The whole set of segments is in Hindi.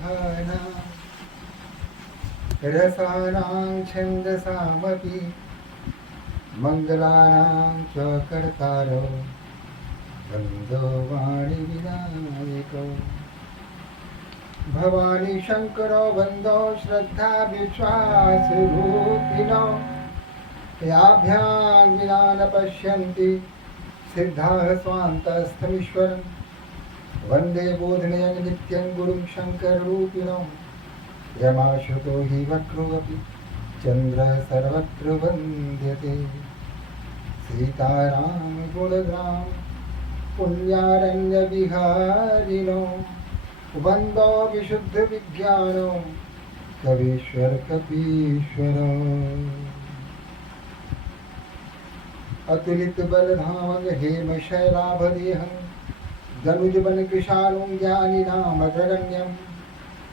सुधानां रसानां छन्दसामपि मङ्गलानां च कर्तारो वन्दो वाणिविनायको भवानी शङ्करो वन्दो श्रद्धा विश्वासरूपिणो याभ्यां विना न पश्यन्ति सिद्धाः स्वान्तस्थमीश्वरं वन्दे बोधनयं नित्यं गुरुं शङ्कररूपिणं यमाशुतो हि वक्रोऽपि चन्द्रः सर्वत्र वन्द्यते सीताराम गुणग्राम पुण्यारण्यविहारिणो वन्दो विशुद्धविज्ञानो कवीश्वर कपीश्वरो अतुलित बलधामं हेमशैलाभदेहं धनुजबन कृशालं ज्ञानिनामग्रगण्यं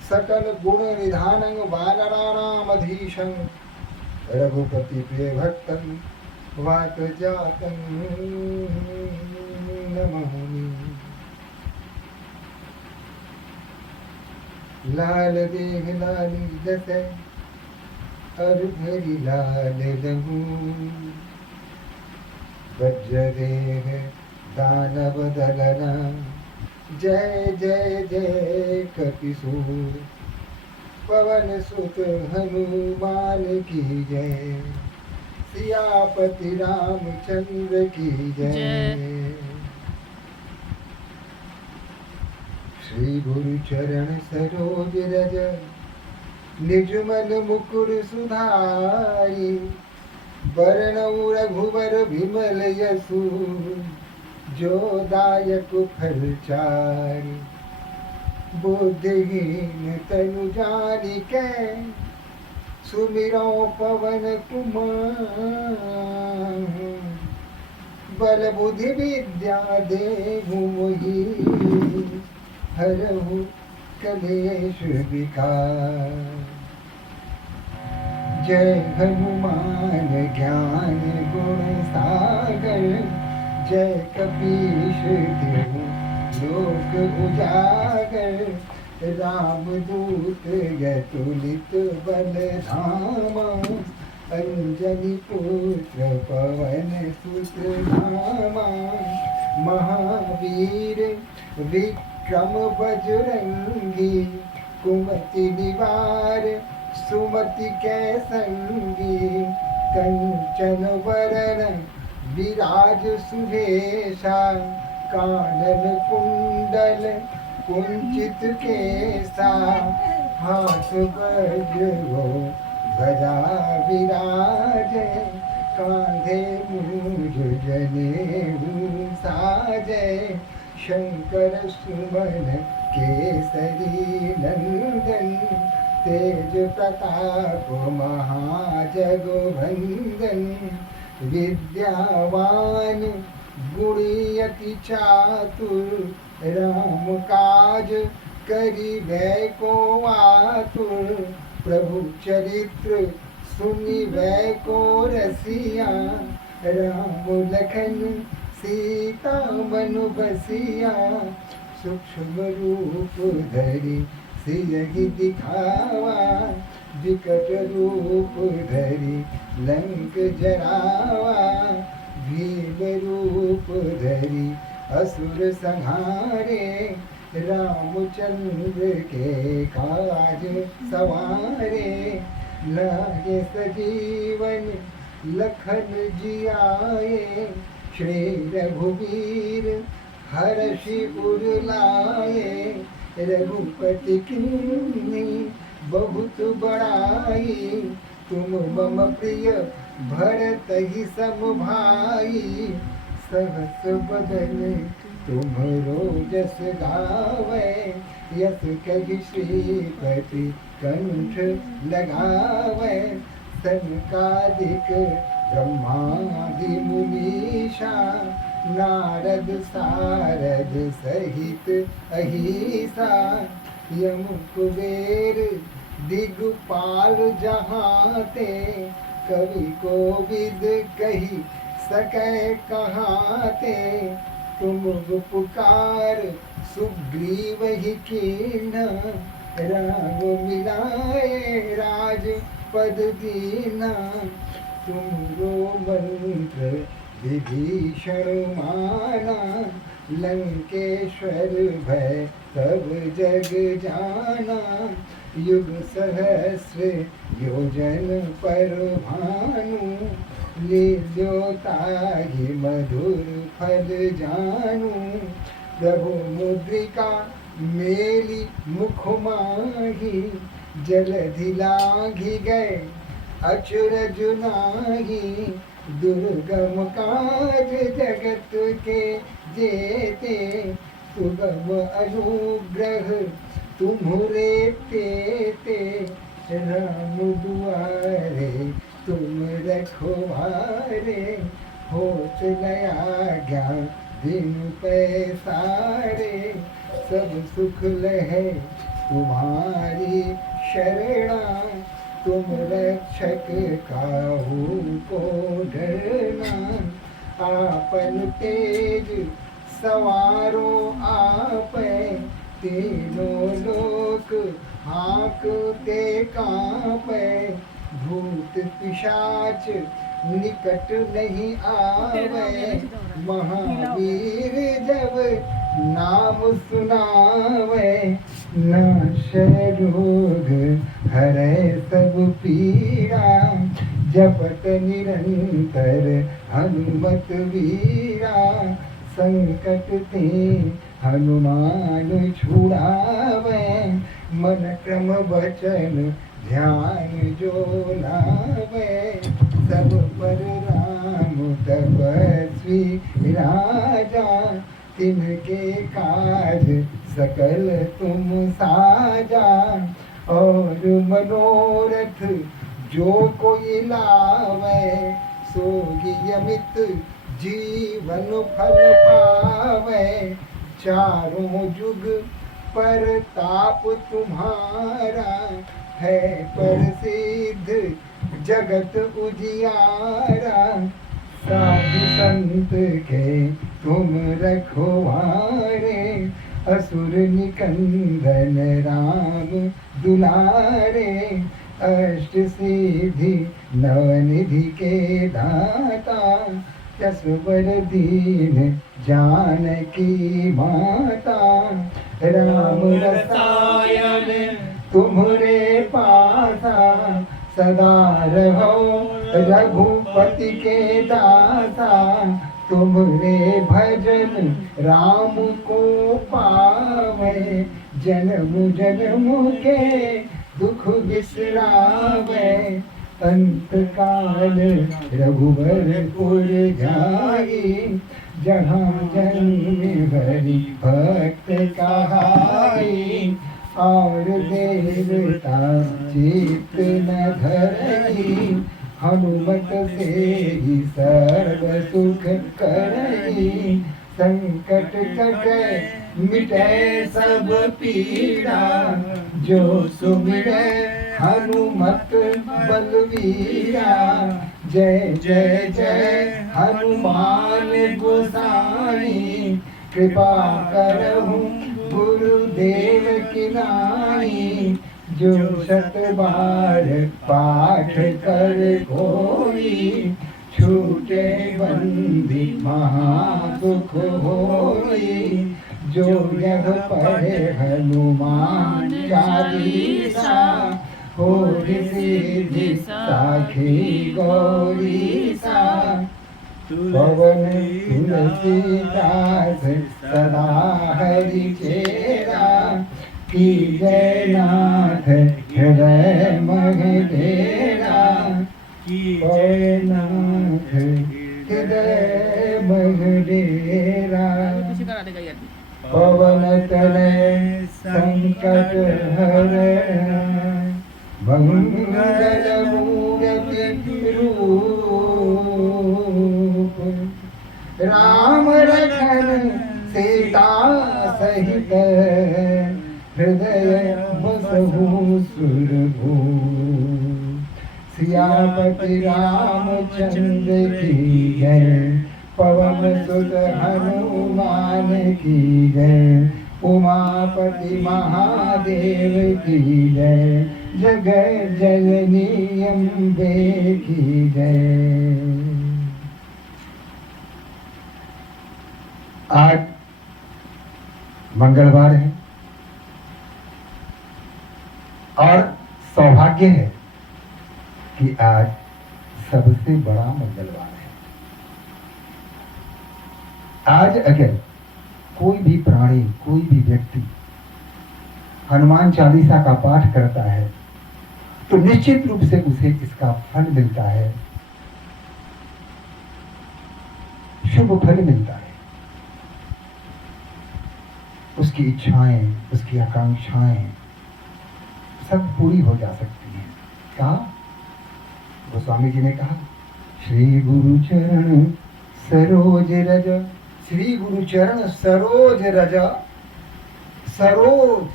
सकल गुणनिधानं वानराणामधीशं रघुपति प्रियभक्तं वातजातं नमामि। लाल देह लाल जसै अरु भरी लाल लहू वज्रदेह दानव दलना जय जय जय कपिसूर पवन सुत हनुमान की जय सियापति रामचंद्र की जय। श्री गुरु चरण सरोज रज निजमन मुकुर सुधारी बरनऊ रघुवर विमल यशु जो दायक फलचारी बुद्धिहीन तनु जानिकै सुमिरो पवन कुमार बल बुद्धि विद्या देहु मोहि हरहु कलेश विकार। जय हनुमान ज्ञान गुण सागर जय कपीश देहु लोक उजागर रामदूत यतुलित बलधामा अंजनी पुत्र पवन सुत नामा महावीर विक्रम बजरंगी कुमति निवार सुमति कै संगी कंचन वरण विराज सुभेशा कानन कुंडल कुंचित केसा हाथ वज्रो ध्वजा विराजे कांधे मूज जनेऊ साजे शंकर सुमन केसरी नंदन तेज प्रताप महाजगवंदन विद्यावान गुणियति चातुर राम काज करिबै को आतुर प्रभु चरित्र सुनिबै को रसिया राम लखन सीता मनु बसिया सूक्ष्म रूप धरि सियहि दिखावा विकट रूप धरि लंक जरावा भीम रूप धरि असुर संहारे रामचंद्र के काज सवारे लागे सजीवन लखन जियाए श्री रघुवीर हर्षि उर लाए रघुपति कीन्ही बहुत बड़ाई तुम मम प्रिय भरत ही सम भाई सहस बदन तुम्हरो जस गावे यस कहि श्रीपति कंठ लगावे सनकादिक ब्रह्मादि मुनीषा नारद सारद सहित अहिसा यम कुबेर दिगपाल जहाते कवि कोविद कही सकै कहाते तुम पुकार सुग्रीव ही कीन्हा राम मिलाए राज पद दीना, तुमरो मंत्र विभीषण माना, लंकेश्वर भय सब जग जाना, युग सहस्र योजन पर भानु, लील्योताहि मधुर फल जानू, प्रभु मुद्रिका मेली मुख माही, जलधि लाघि गए अचरज नाही, दुर्गम काज जगत के जेते, सुगम अनुग्रह तुम्हरे तेते, राम दुआरे तुम रखवारे, होत नया ज्ञान दिन पैसारे, सब सुख लहे तुम्हारी शरणा, तुम रक्षक काहू को डरना, आपन तेज सवारो आपै, तीनों लोक हाँकते कांपै, भूत पिशाच निकट नहीं आवे, महावीर जब नाम सुनावे, नाश रोग हरै सब पीड़ा, जपत निरंतर हनुमत वीरा, संकट ते हनुमान छुड़ावे, मन क्रम वचन ध्यान जो लावे, सब पर राम तपस्वी राजा, तिनके काज सकल तुम साजा, और मनोरथ जो कोई लावे, सोगी अमित जीवन फल पावे, चारों जुग पर ताप तुम्हारा, है प्रसिद्ध जगत उजियारा, साधु संत के तुम रखवारे, असुर निकंदन राम दुलारे, अष्ट सिद्धि नवनिधि के दाता, यशवर दीन जानकी माता, राम रसायन तुम्हरे पासा, सदा रहो रघुपति के दासा, तुम्हरे भजन राम को पावे, जन्म जन्म के दुख बिसरावे, अंत काल रघुवरपुर जाई, जहाँ जन्म हरि भक्त कहाई, और देवता चित्त न धरई, हनुमत से ही सर्व सुख करई, संकट कटे मिटे सब पीड़ा, जो सुमिरै हनुमत बलवीरा, जय जय जय हनुमान गोसाई, कृपा करहु गुरुदेव की नाई, जो शत बार पाठ कर कोई, छूटे बंदी महासुख होई, जो यह पढ़े हनुमान चालीसा, हो सिद्धि साखी गौरीसा, पवन तुलसीदास सदा हरि चेरा, की जय नाथ हृदय मह डेरा, जय नाथ हृदय मह डेरा, पवन तनय संकट हरण, मंगल मूर्ति रूप, राम लखन सीता सहित, हृदय बसहु सुरभूप, सियापति रामचंद्र की जय, पवन सुत हनुमान की जय, उमापति महादेव की जय, जगत जननी अम्बे की जय। आज मंगलवार है और सौभाग्य है कि आज सबसे बड़ा मंगलवार है। आज अगर कोई भी प्राणी, कोई भी व्यक्ति हनुमान चालीसा का पाठ करता है तो निश्चित रूप से उसे इसका फल मिलता है, शुभ फल मिलता है। उसकी इच्छाएं, उसकी आकांक्षाएं सब पूरी हो जा सकती हैं। कहा गोस्वामी जी ने कहा, श्री गुरु चरण सरोज रज, श्री गुरु चरण सरोज रज, सरोज,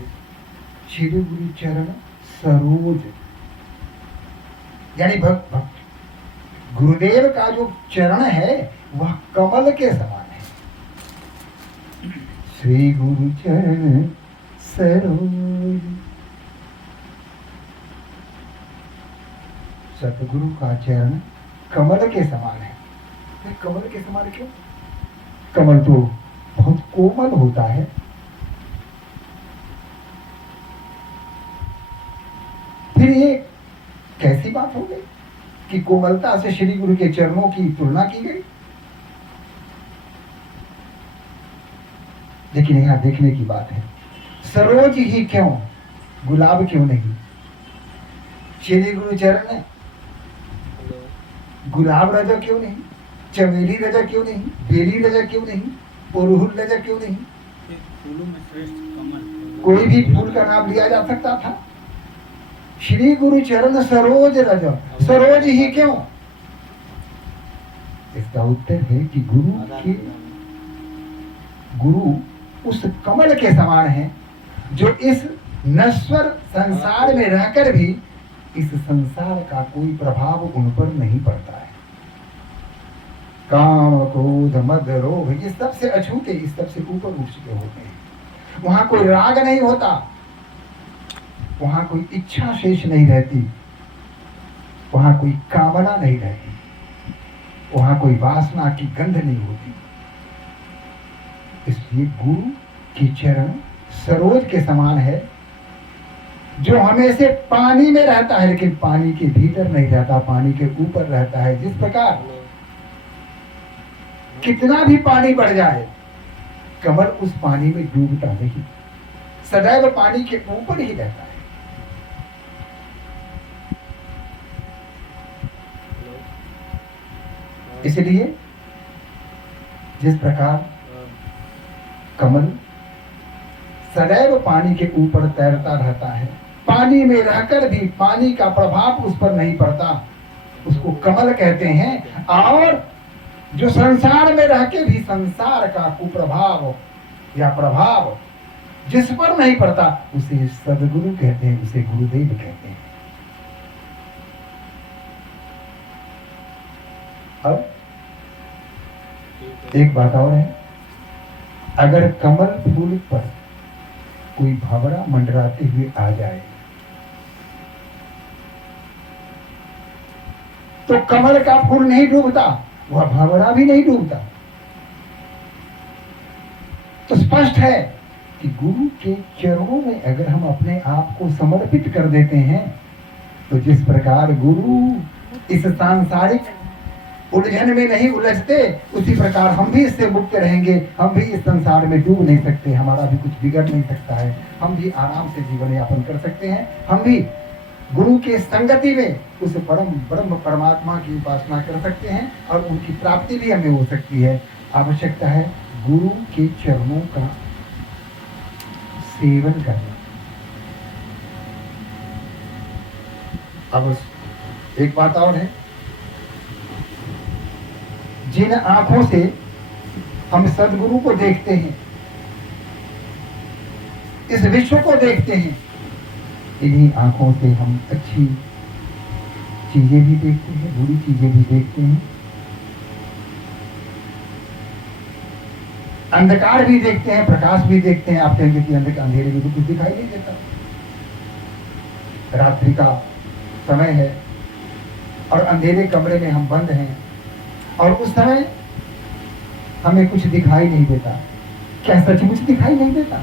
श्री गुरु चरण सरोज, यानी भक्त गुरुदेव का जो चरण है वह कमल के समान है। श्री गुरु चरण सरोज, सतगुरु का चरण कमल के समान है। कमल के समान क्यों? कमल तो बहुत कोमल होता है। फिर ये कैसी बात हो गई कि कोमलता से श्री गुरु के चरणों की तुलना की गई? लेकिन यहां देखने की बात है, सरोज ही क्यों, गुलाब क्यों नहीं? श्री गुरु चरण है, गुलाब रजा क्यों नहीं? चमेली रजा क्यों नहीं? बेली रजा क्यों नहीं? पुरहुल रजा क्यों नहीं? फूलों में श्रेष्ठ कमल, कोई भी फूल का नाम लिया जा सकता था। श्री गुरु चरण सरोज रज, सरोज ही क्यों? इसका उत्तर है कि गुरु उस कमल के समान है जो इस नश्वर संसार में रहकर भी इस संसार का कोई प्रभाव उन पर नहीं पड़ता है। काम, क्रोध, मद, रोग ये सबसे अछूते, इस सबसे ऊपर उठ चुके होते हैं। वहां कोई राग नहीं होता, वहां कोई इच्छा शेष नहीं रहती, वहां कोई कामना नहीं रहती, वहां कोई वासना की गंध नहीं होती। इसलिए गुरु की चरण सरोज के समान है जो हमेशा पानी में रहता है लेकिन पानी के भीतर नहीं रहता, पानी के ऊपर रहता है। जिस प्रकार कितना भी पानी बढ़ जाए कमल उस पानी में डूबता नहीं, सदैव पानी के ऊपर ही रहता है। इसलिए जिस प्रकार कमल सदैव पानी के ऊपर तैरता रहता है, पानी में रहकर भी पानी का प्रभाव उस पर नहीं पड़ता, उसको कमल कहते हैं। और जो संसार में रह के भी संसार का कुप्रभाव या प्रभाव जिस पर नहीं पड़ता उसे सदगुरु कहते हैं, उसे गुरुदेव कहते हैं। अब एक बात और है, अगर कमल फूल पर कोई भंवरा मंडराते हुए आ जाए तो कमल का फूल नहीं डूबता, वह भंवरा भी नहीं डूबता। तो स्पष्ट है कि गुरु के चरणों में अगर हम अपने आप को समर्पित कर देते हैं तो जिस प्रकार गुरु इस सांसारिक उलझन में नहीं उलझते उसी प्रकार हम भी इससे मुक्त रहेंगे। हम भी इस संसार में डूब नहीं सकते, हमारा भी कुछ बिगड़ नहीं सकता है, हम भी आराम से जीवन यापन कर सकते हैं। हम भी गुरु के संगति में उस ब्रह्म परमात्मा की उपासना कर सकते हैं और उनकी प्राप्ति भी हमें हो सकती है। आवश्यकता है गुरु के चरणों का सेवन करना। अब एक बात और है, जिन आंखों से हम सदगुरु को देखते हैं, इस विश्व को देखते हैं, इन्हीं आंखों से हम अच्छी चीजें भी देखते हैं, बुरी चीजें भी देखते हैं। अंधकार भी देखते हैं, प्रकाश भी देखते हैं। आप कहेंगे कि अंधेरे में तो कुछ दिखाई नहीं देता। रात्रि का समय है और अंधेरे कमरे में हम बंद हैं और उस समय हमें कुछ दिखाई नहीं देता। क्या सचमुच दिखाई नहीं देता?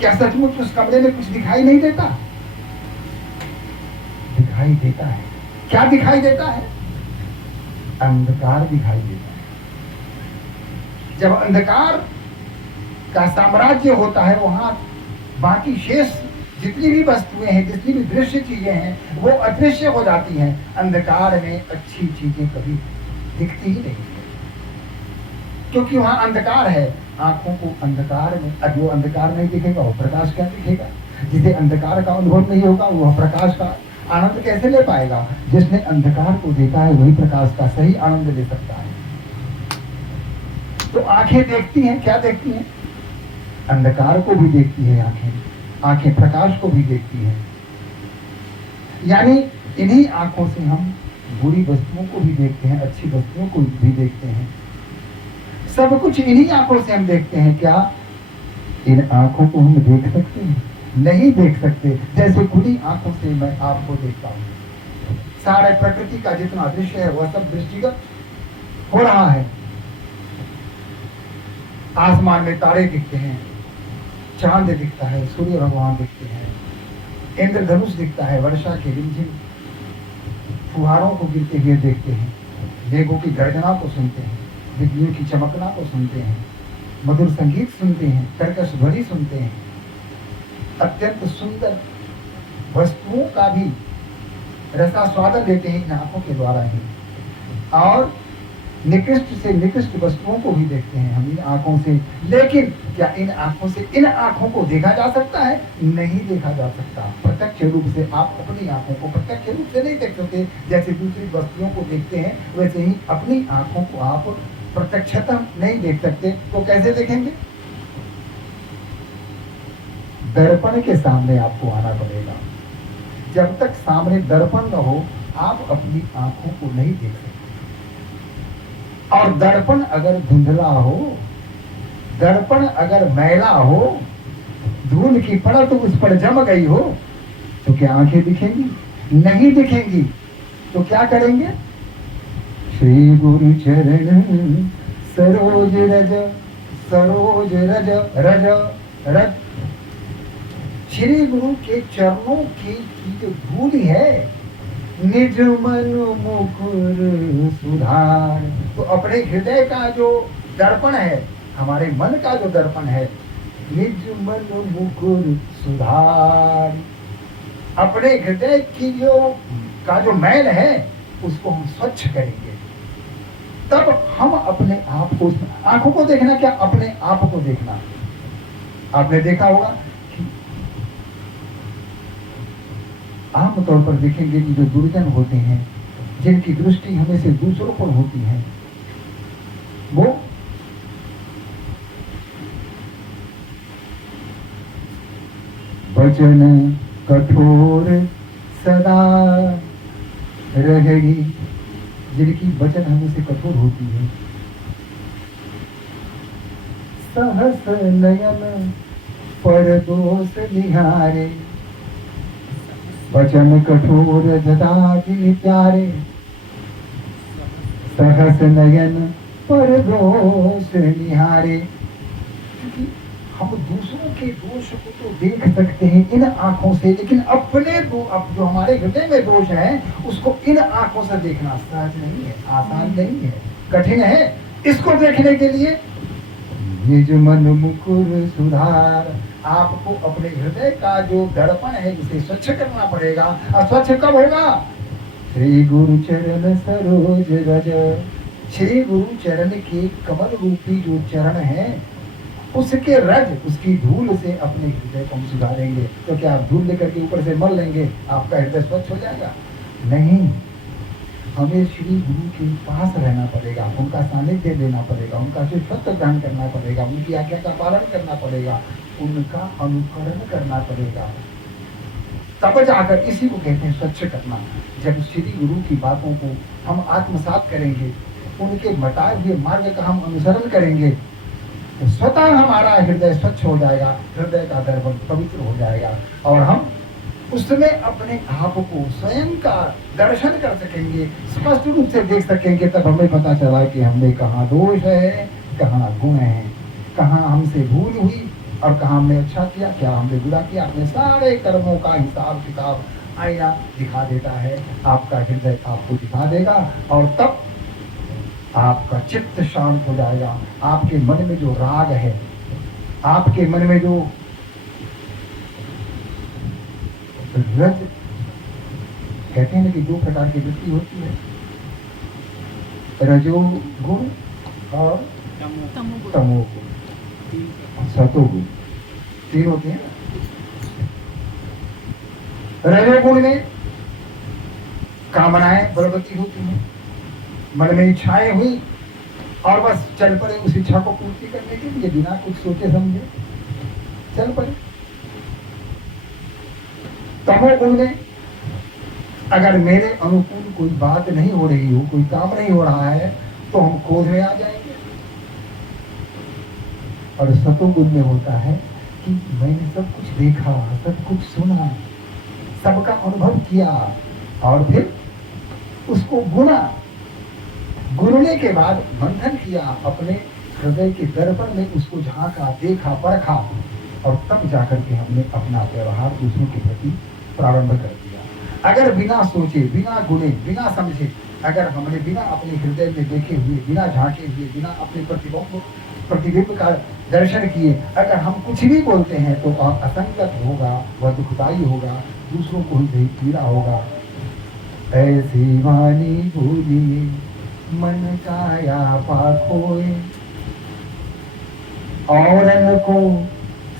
क्या सचमुच उस कमरे में कुछ दिखाई नहीं देता? दिखाई देता है। क्या दिखाई देता है? अंधकार दिखाई देता है। जब अंधकार का साम्राज्य होता है, वहां बाकी शेष जितनी भी वस्तुएं हैं, जितनी भी दृश्य चीजें हैं, वो अदृश्य हो जाती हैं। अंधकार में अच्छी चीजें कभी दिखती ही नहीं है, क्योंकि वहां अंधकार है। आंखों को अंधकार में, अब वो अंधकार नहीं दिखेगा, वो प्रकाश क्या दिखेगा? जिसे अंधकार का अनुभव नहीं होगा, वह प्रकाश का आनंद कैसे ले पाएगा? जिसने अंधकार को देखा है, वही प्रकाश का सही आनंद ले सकता है। तो आंखें देखती हैं, क्या देखती हैं? अंधकार को भी देखती है आंखें। आंखें प्रकाश को भी देखती हैं। यानी इन्हीं आंखों से हम बुरी वस्तुओं को भी देखते हैं, अच्छी वस्तुओं को भी देखते हैं। सब कुछ इन्हीं आंखों से हम देखते हैं। क्या इन आंखों को हम देख सकते हैं? नहीं देख सकते। जैसे खुली आंखों से मैं आपको देखता हूं, सारे प्रकृति का जितना दृश्य है वह सब दृष्टिगत हो रहा है। आसमान में तारे दिखते हैं, चांद दिखता है, सूर्य भगवान दिखते हैं, इंद्रधनुष दिखता है, वर्षा के रिमझिम फुहारों को गिरते हुए देखते हैं, मेघों की गर्जना को सुनते हैं, बिजलियों की चमकना को सुनते हैं, मधुर संगीत सुनते हैं, कर्कश ध्वनि सुनते हैं। अत्यंत सुंदर वस्तुओं का भी रसास्वादन लेते हैं इन आंखों के द्वारा ही। और निकृष्ट से निकृष्ट वस्तुओं को भी देखते हैं हम इन आंखों से। लेकिन क्या इन आंखों से इन आंखों को देखा जा सकता है? नहीं देखा जा सकता। प्रत्यक्ष रूप से आप अपनी आंखों को प्रत्यक्ष रूप से नहीं देख सकते। जैसे दूसरी वस्तुओं को देखते हैं, वैसे ही अपनी आंखों को आप प्रत्यक्षतः नहीं देख सकते। तो कैसे देखेंगे? दर्पण के सामने आपको आना पड़ेगा। जब तक सामने दर्पण न हो, आप अपनी आंखों को नहीं देख सकते। और दर्पण अगर धुंधला हो, दर्पण अगर मैला हो, धूल की परत उस पर जम गई हो, तो क्या आंखें दिखेंगी? नहीं दिखेंगी। तो क्या करेंगे? श्री गुरु चरण सरोज रज, सरोज रज रज रज। श्री गुरु के चरणों की जो धूल है, निज मन मुकुर सुधार। तो अपने हृदय का जो दर्पण है, हमारे मन का जो दर्पण है, निज मन मुकुर सुधार। अपने हृदय की जो मैल है, उसको हम स्वच्छ करेंगे। तब हम अपने आप को, आंखों को देखना क्या, अपने आप को देखना। आपने देखा होगा कि आमतौर पर देखेंगे कि जो दुर्जन होते हैं, जिनकी दृष्टि हमेशा दूसरों पर होती है, वो वचन कठोर सदा रहेगी, जिनकी वचन हमेशा कठोर होती है। सहस नयन पर दोष निहारे, वचन कठोर जदाति प्यारे। सहस नयन पर दोष निहारे। क्योंकि हम दूसरों के दोष को तो देख सकते हैं इन आंखों से, लेकिन अपने जो हमारे हृदय में दोष है, उसको इन आंखों से देखना सहज नहीं है, आसान नहीं है, कठिन है। इसको देखने के लिए निज मन मुकुर सुधार, आपको अपने हृदय का जो दर्पण है, इसे स्वच्छ करना पड़ेगा। और स्वच्छ कब होगा? श्री गुरु चरण सरोज रज। श्री गुरु चरण के कमल रूपी जो चरण है, उसके रज, उसकी धूल से अपने हृदय को हम सुधारेंगे। तो क्या आप धूल लेकर के ऊपर से मल लेंगे, आपका हृदय स्वच्छ हो जाएगा? नहीं, हमें श्री गुरु के पास रहना पड़ेगा, उनका सानिध्य लेना पड़ेगा, उनका शिष्यत्व ग्रहण करना पड़ेगा, उनकी आज्ञा का पालन करना पड़ेगा, उनका अनुकरण करना पड़ेगा। तब जाकर, इसी को कहते हैं स्वच्छ करना। जब श्री गुरु की बातों को हम आत्मसात करेंगे, उनके बताए हुए मार्ग का हम अनुसरण करेंगे, तो स्वतः हमारा हृदय स्वच्छ हो जाएगा, हृदय का दर्पण पवित्र हो जाएगा और हम उसमें अपने आप को स्वयं का दर्शन कर सकेंगे, स्पष्ट रूप से देख सकेंगे। तब हमें पता चला कि हमने कहाँ दोष है, कहाँ गुण है, कहाँ हमसे भूल हुई और कहाँ हमने अच्छा किया, क्या हमने बुरा किया। अपने सारे कर्मों का हिसाब किताब आईना दिखा देता है, आपका हृदय आपको दिखा देगा और तब आपका चित्त शांत हो जाएगा। आपके मन में जो राग है, आपके मन में जो रज, कहते हैं ना कि दो प्रकार की वृत्ति होती है, रजोगुण और तमोगुण, सतोगुण, तीन होते हैं। रजोगुण में कामनाएं बलवती होती हैं, मन में इच्छाएं हुई और बस चल पड़े उस इच्छा को पूर्ति करने के लिए, बिना कुछ सोचे समझे चल पड़े। तमोगुण में अगर मेरे अनुकूल कोई बात नहीं हो रही हो, कोई काम नहीं हो रहा है, तो हम क्रोध में आ जाएंगे। और सतोगुण में होता है कि मैंने सब कुछ देखा, सब कुछ सुना, सबका अनुभव किया और फिर उसको गुना, गुनने के बाद मंथन किया, अपने हृदय के दर्पण में उसको झांका, देखा, परखा और तब जाकर के हमने अपना व्यवहार दूसरों के प्रति प्रारंभ कर दिया। अगर बिना सोचे, बिना गुने, बिना समझे, अगर हमने बिना अपने हृदय में देखे हुए, बिना झांके हुए, बिना अपने प्रतिबिंब का दर्शन किए अगर हम कुछ भी बोलते हैं तो असंगत होगा, वह दुखदायी होगा, दूसरों को ही पीड़ा होगा। ऐसी वाणी बोलिए मन काया पाखोए, औरन को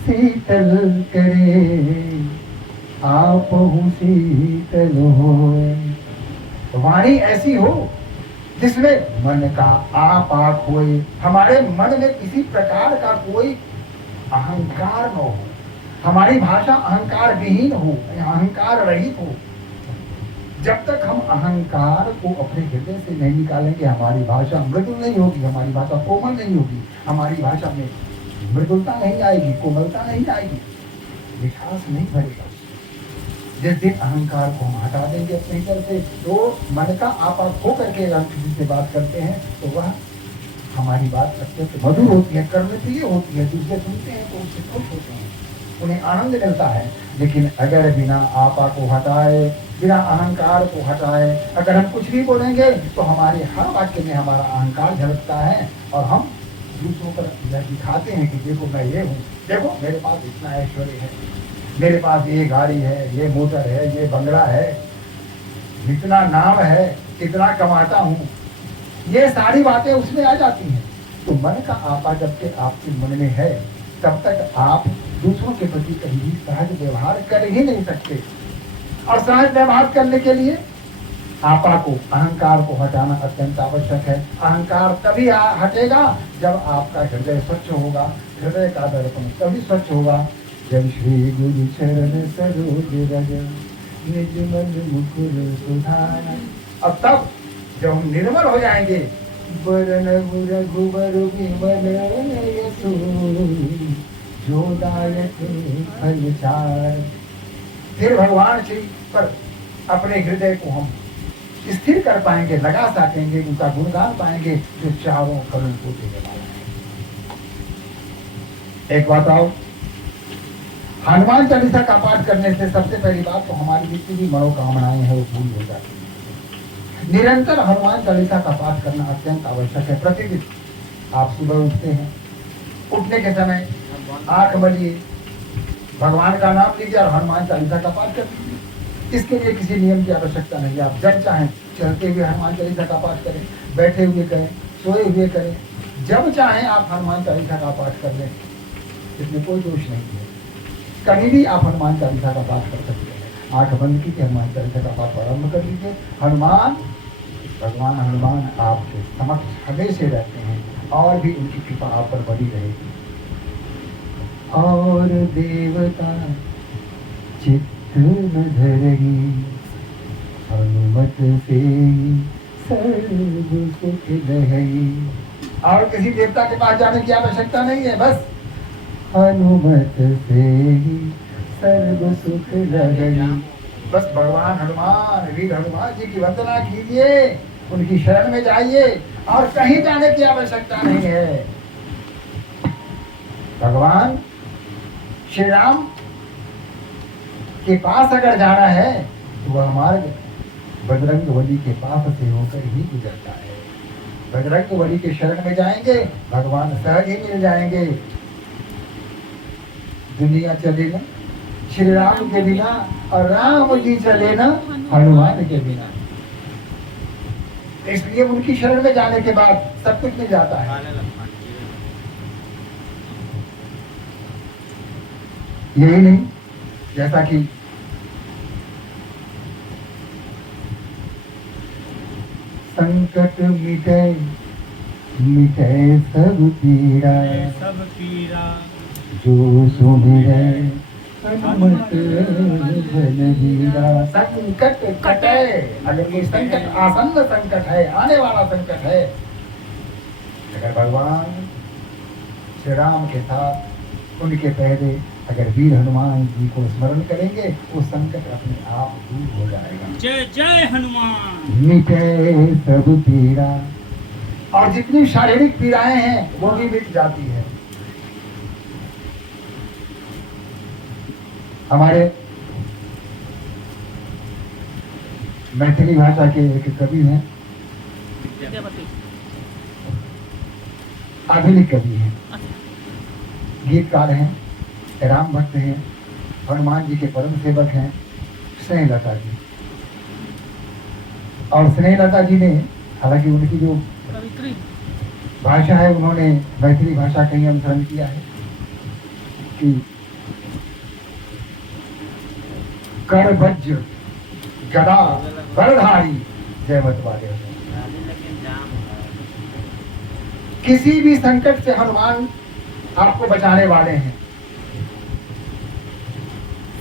शीतल करे, आप शीतल होए। वाणी ऐसी हो जिसमें मन का आपाक होए, हमारे मन में किसी प्रकार का कोई अहंकार न हो, हमारी भाषा अहंकार विहीन हो, अहंकार रहित हो। जब तक हम अहंकार को अपने हृदय से नहीं निकालेंगे, हमारी भाषा मृदुल नहीं होगी, हमारी भाषा कोमल नहीं होगी, हमारी भाषा में मृदुलता नहीं आएगी, कोमलता नहीं आएगी, विकास नहीं भरेगा। जिस दिन अहंकार को हम हटा देंगे अपने अंदर से, तो मन का आपा खो करके हम किसी से बात करते हैं तो वह हमारी बात अत्यंत मधुर होती है, कर्मप्रिय होती है, दूसरे सुनते हैं तो उससे खुश होते हैं, उन्हें आनंद मिलता है। लेकिन अगर बिना आपा को हटाए, बिना अहंकार को हटाए अगर हम कुछ भी बोलेंगे तो हमारे हर वाक्य में हमारा अहंकार झलकता है और हम दूसरों पर दिखाते हैं कि देखो मैं ये हूँ, देखो मेरे पास इतना ऐश्वर्य है, मेरे पास ये गाड़ी है, ये मोटर है, ये बंगला है, इतना नाम है, इतना कमाता हूँ, ये सारी बातें उसमें आ जाती हैं। तो मन का आपा जब तक आपके मन में है तब तक आप दूसरों के प्रति कहीं भी सहज व्यवहार कर ही नहीं सकते। और सहज व्यवहार करने के लिए आपा को, अहंकार को हटाना अत्यंत आवश्यक है। अहंकार तभी हटेगा जब आपका हृदय स्वच्छ होगा, हृदय का दर्पण तभी स्वच्छ होगा जब श्री गुरु चरण सरोज रज निज मन मुकुर सुधारा। अब तब जब हम निर्मल हो जाएंगे, बरन रघुबर विमल यशो जो दायक फल चार, फिर भगवान श्री पर अपने हृदय को हम स्थिर कर पाएंगे, लगा सकेंगे, उनका गुणगान पाएंगे जो चारों फलों को देने वाला है। एक बात आओ, हनुमान चालीसा का पाठ करने से सबसे पहली बात तो हमारी जितनी भी मनोकामनाएं हैं वो पूरी हो जाती है। निरंतर हनुमान चालीसा का पाठ करना अत्यंत आवश्यक है। प्रतिदिन आप सुबह उठते हैं, उठने के समय आंख मलिए, भगवान का नाम लीजिए और हनुमान चालीसा का पाठ कर लीजिए। इसके लिए किसी नियम की आवश्यकता नहीं है। आप जब चाहें चलते हुए हनुमान चालीसा का पाठ करें, बैठे हुए करें, सोए हुए करें, जब चाहें आप हनुमान चालीसा का पाठ कर लें, इसमें कोई दोष नहीं है। कभी भी आप हनुमान चालीसा का पाठ कर सकते हैं। आंख बंद कीजिए, हनुमान चालीसा का पाठ आरंभ कर लीजिए। हनुमान, भगवान हनुमान आपके समक्ष हमेशा रहते हैं और भी उनकी कृपा आप पर बनी रहेगी। और देवता चित्त न धरही, हनुमत से सर्व सुख लहई। और किसी देवता के पास जाने की आवश्यकता नहीं है। बस हनुमत से ही सर्व सुख लगी। बस भगवान हनुमान, वीर हनुमान जी की वंदना कीजिए, उनकी शरण में जाइए और कहीं जाने की आवश्यकता नहीं है। भगवान श्री राम के पास अगर जाना है तो वह मार्ग बजरंगबली के पास से होकर ही गुजरता है। बजरंगबली के शरण में जाएंगे, भगवान सहज ही मिल जाएंगे। दुनिया चले ना श्री राम के बिना और राम जी चले ना हनुमान के बिना। इसलिए उनकी शरण में जाने के बाद सब कुछ मिल जाता है। यही नहीं, जैसा कि संकट मिटे मिटे सब पीड़ा, जो सुमिरै हनुमत बलबीरा। संकट कटे, अगर कोई संकट आसन्न संकट है, आने वाला संकट है, अगर भगवान श्री राम के साथ उनके पहले अगर वीर हनुमान जी को स्मरण करेंगे, वो संकट अपने आप दूर हो जाएगा। जय जय हनुमान। मिटे सब पीड़ा, और जितनी शारीरिक पीड़ाएं हैं वो भी मिट जाती है। हमारे मैथिली भाषा के एक कवि हैं, आधुनिक कवि हैं, गीतकार हैं, राम भक्त हैं, हनुमान जी के परम सेवक हैं, स्नेहलता जी। और स्नेहलता जी ने, हालांकि उनकी जो भाषा है उन्होंने मैथिली भाषा का ही अनुसरण किया है कि कर वज्र गदा वरधारी जयवत वाले। किसी भी संकट से हनुमान आपको बचाने वाले हैं।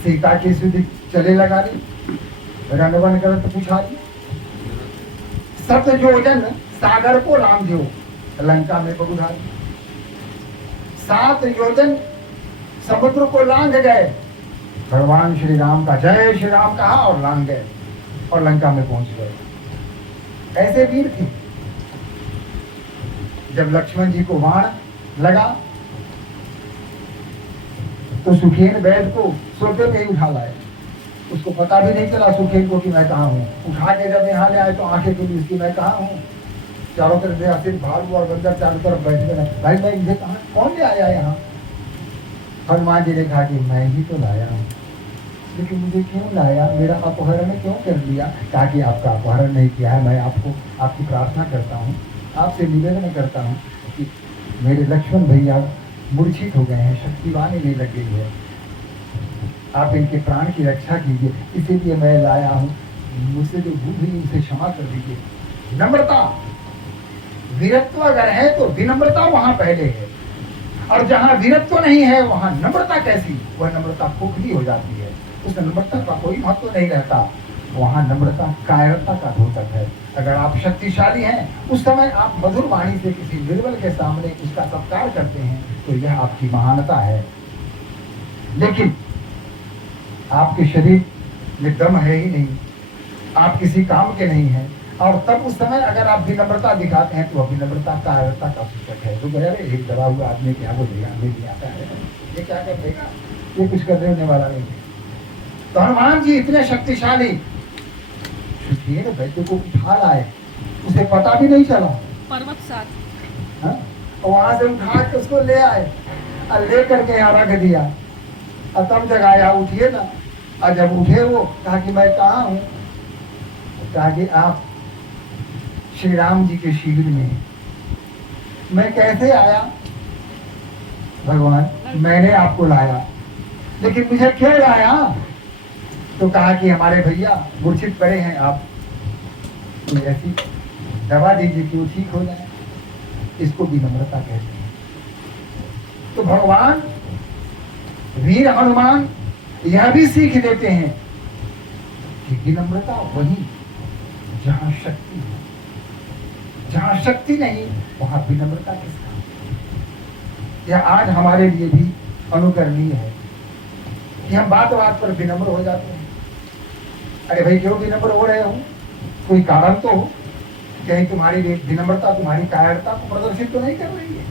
सीता की सुधि चले लगा दी, रणवन करत पुछारी, सत योजन सागर को लांघ दो, लंका में बहुधारी। 7 योजन समुद्र को लांघ गए, भगवान श्री राम का जय श्री राम कहा और लांघ गए और लंका में पहुंच गए। ऐसे वीर थे। जब लक्ष्मण जी को बाण लगा तो सुखेन वैद्य को सोते में ही उठा लाए। उसको पता भी नहीं चला सुखेन को कि मैं कहाँ हूँ। उठा के जब यहाँ ले आए तो आंखें खुली उसकी, मैं कहाँ हूँ। चारों तरफ से सिर्फ भालू और बंदर चारों तरफ बैठ गए। भाई मैं इसे कहा, कौन ले आया यहाँ? हनुमान जी ने कहा कि मैं ही तो लाया हूँ, लेकिन मुझे क्यों लाया, मेरा अपहरण क्यों कर लिया? कहा कि आपका अपहरण नहीं किया है, मैं आपकी प्रार्थना करता हूँ, आपसे निवेदन करता हूँ कि मेरे लक्ष्मण भैया मूर्छित हो गए हैं, शक्तिवान नहीं लग गई है, आप इनके प्राण की रक्षा कीजिए, इसीलिए मैं लाया हूँ। मुझसे जो भूल हुई उसे क्षमा कर दीजिए। नम्रता, वीरत्व अगर है तो विनम्रता वहां पहले है, और जहां वीरत्व नहीं है वहां नम्रता कैसी? वह नम्रता खोखली हो जाती है, उस नम्रता का कोई महत्व नहीं रहता। वहां नम्रता कायरता का द्योतक है। अगर आप शक्तिशाली हैं, उस समय आप मधुर वाणी से किसी निर्बल के सामने उसका सत्कार करते हैं, तो यह आपकी महानता है। लेकिन आपके शरीर में दम है ही नहीं, आप किसी काम के नहीं हैं, और तब उस समय अगर आप विनम्रता दिखाते हैं तो वह विनम्रता कायरता का सूचक है। तो अरे एक दबा हुआ आदमी क्या बोलेगा, नहीं आता है, ये क्या कर देगा, ये कुछ कर देने वाला नहीं है। तो हनुमान जी इतने शक्तिशाली, वैद्य को उठा लाए, उसे पता भी नहीं चला, पर्वत साथ, और वहां से उठा के उसको ले आए और ले करके यहाँ रख दिया, और तब जगाया, उठिए ना। और जब उठे वो कहा कि मैं कहाँ हूँ? कहा कि आप श्री राम जी के शिविर में। मैं कैसे आया? भगवान मैंने आपको लाया, लेकिन मुझे क्यों लाया? तो कहा कि हमारे भैया मूर्छित पड़े हैं, आप कोई ऐसी दवा दीजिए कि वो ठीक हो जाए। इसको विनम्रता कहते हैं। तो भगवान वीर हनुमान यह भी सीख देते हैं कि विनम्रता वही जहां शक्ति है, जहाँ शक्ति नहीं वहाँ विनम्रता किस काम? यह आज हमारे लिए भी अनुकरणीय है कि हम बात बात पर विनम्र हो जाते हैं। अरे भाई क्यों विनम्र हो रहे हो? कोई कारण तो हो। कहीं तुम्हारी विनम्रता तुम्हारी कायरता को प्रदर्शित तो नहीं कर रही है।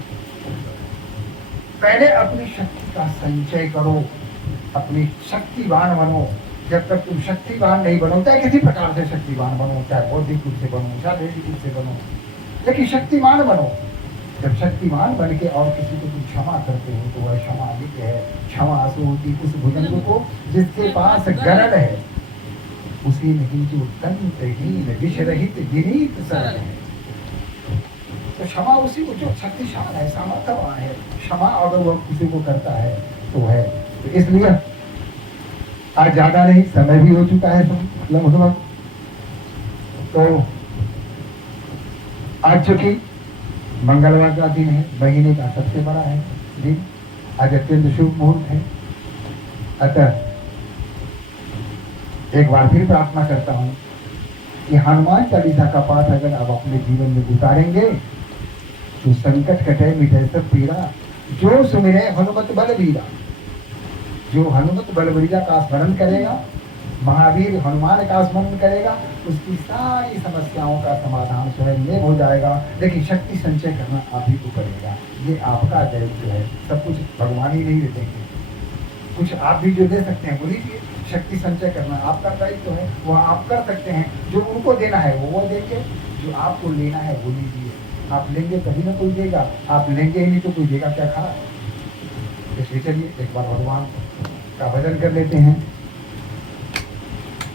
पहले अपनी शक्ति का संचय करो, अपनी शक्तिवान बनो। जब तक तुम शक्तिवान नहीं बनो, चाहे किसी प्रकार से शक्तिवान बनो, चाहे बौद्धिक रूप से बनो, शारीरिक रूप से बनो, लेकिन शक्तिमान बनो। जब शक्तिमान बन के और किसी को तुम क्षमा करते हो तो वह क्षमा नित्य है। क्षमा सो होती उस भुजंग को जिसके पास गरल है, उसी नहीं जो तंत्रहीन विषरहित विनीत सरल है। तो क्षमा उसी को जो शक्तिशाली है, सामर्थ्यवान है। क्षमा अगर वह किसी को करता है तो है। तो इसलिए आज ज्यादा नहीं, समय भी हो चुका है लगभग। तो आज चूंकि मंगलवार का दिन है, महीने का सबसे बड़ा है दिन, आज अत्यंत शुभ मुहूर्त है। अतः एक बार फिर प्रार्थना करता हूँ कि हनुमान चालीसा का पाठ अगर आप अपने जीवन में उतारेंगे तो संकट कटे मिटे सब पीड़ा। जो सुमिरे हनुमत बलबीरा, जो हनुमत बलबीरा का स्मरण करेगा, महावीर हनुमान का स्मरण करेगा, उसकी सारी समस्याओं का समाधान स्वयं में हो जाएगा। लेकिन शक्ति संचय करना आप ही को पड़ेगा, ये आपका दायित्व है। सब कुछ भगवान ही नहीं देते, कुछ आप भी जो दे सकते हैं वो लीजिए। शक्ति संचय करना आपका दायित्व है, वह आप कर सकते हैं। जो उनको देना है वो देंगे, जो आपको लेना है वो लीजिए। आप लेंगे तभी ना कोई देगा, आप लेंगे ही नहीं तो कोई देगा क्या खा? इसलिए चलिए एक बार भगवान का भजन कर लेते हैं।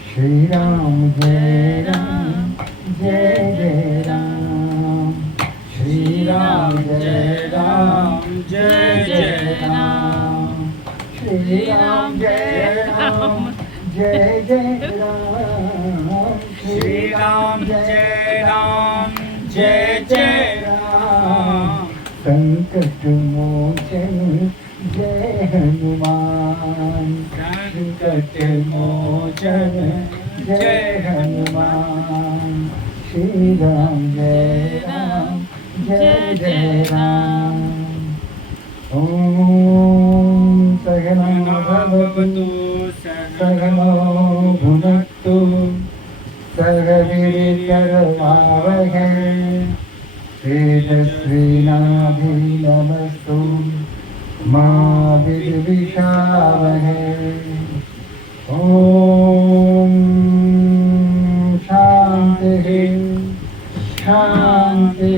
श्री राम जय राम जय जय राम, श्री राम जय राम जय जय राम, श्री राम जय राम जय जय राम, श्री राम जय राम जय जय राम। संकट मोचन जय हनुमान, संकट मोचन जय हनुमान, श्री राम जय राम जय जय राम। ओम सहना भवतु सहनो भुनक्तु सह वीर्यकरवावहै तेजस्विनाधीनमस्तु मा विद्विषावहै। ओम शांति शांति